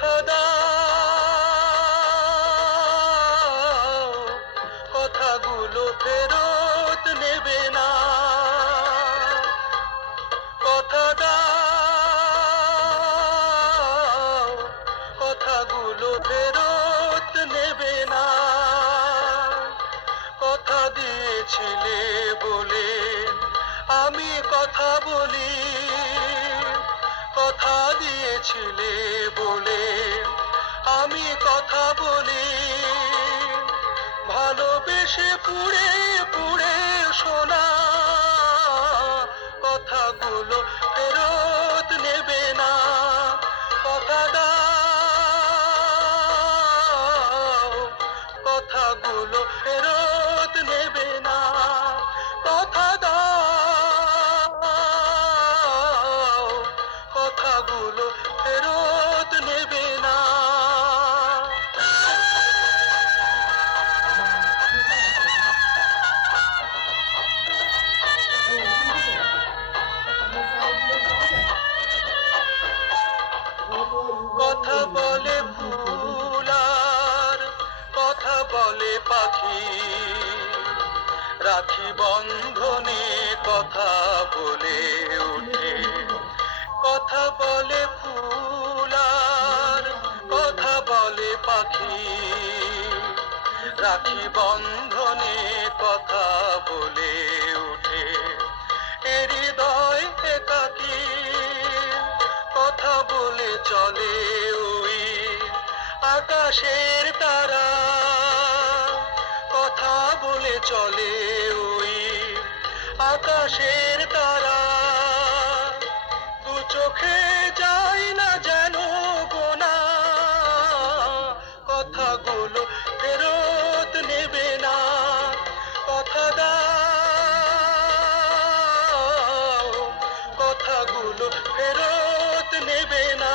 কথা দাও, কথাগুলো ফেরত নেবে না। কথা দাও, কথাগুলো ফেরত নেবে না। কথা দিয়েছিলে বলে আমি কথা বলি, কথা দিয়েছিলে বলে আমি কথা বলি। ভালোবেসে পুড়ে পুড়ে শোনা কথাগুলো ফেরত নেবে না। কথা দাও, কথাগুলো ফেরত নেবে না। কথা দাও, কথাগুলো ফেরত নেবে না। কথা বলে ফুল আর কথা বলে পাখি, রাখি বন্ধনে কথা বলে ওঠে। কথা বলে ফুল আর কথা বলে পাখি, রাখি বন্ধনে কথা বলে ওঠে। হৃদয় একাকী কথা বলে চলে ওই আকাশের তারা, কথা বলে চলে ওই আকাশের তারা। দু চোখে যায় না যেন গোনা, কথাগুলো ফেরত নেবে না। কথা দাও, কথাগুলো ফেরত নেবে না।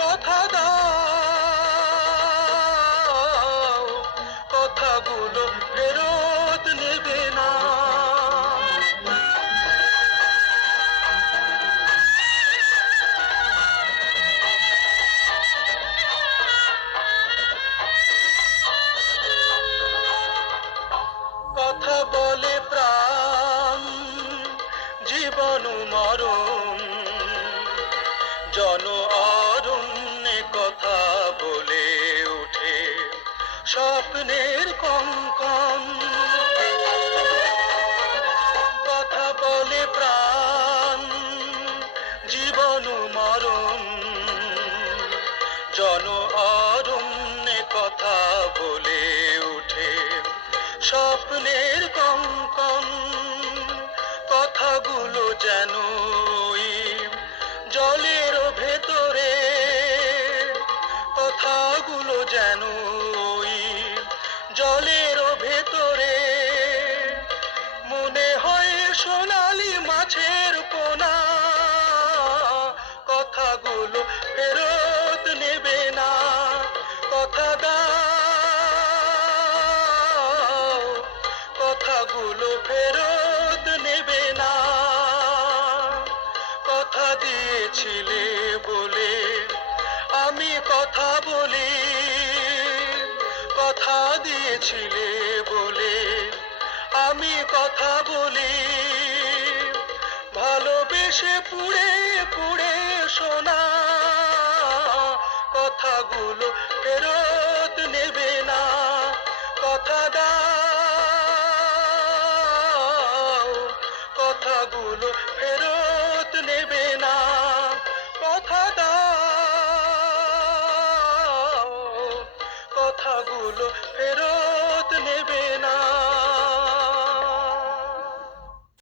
কথা দাও, কথাগুলো ফেরত নেবে না। কথা বলে প্রাণ জীবন মরণ, জন অরণ্যে কথা বলে ওঠে স্বপ্নের কঙ্কন। কথা বলে প্রাণ জীবন মরণ, জন অরণ্যে কথা বলে ওঠে স্বপ্নের কঙ্কন। কথাগুলো যেন জলের ভেতরে, কথাগুলো যেন জলের ভেতরে। মনে হয় সোনালি মাছের পোনা, কথাগুলো ফেরত নেবে না। কথা দাও, কথাগুলো ফেরত নেবে না। কথা দিয়েছিলে বলে আমি কথা বলি, কথা দিয়েছিলে বলে আমি কথা বলি। ভালোবেসে পুড়ে পুড়ে শোনা কথাগুলো ফেরত নেবে না। কথা দাও, কথাগুলো ফেরত নেবে না। কথা দাও, কথাগুলো ফেরত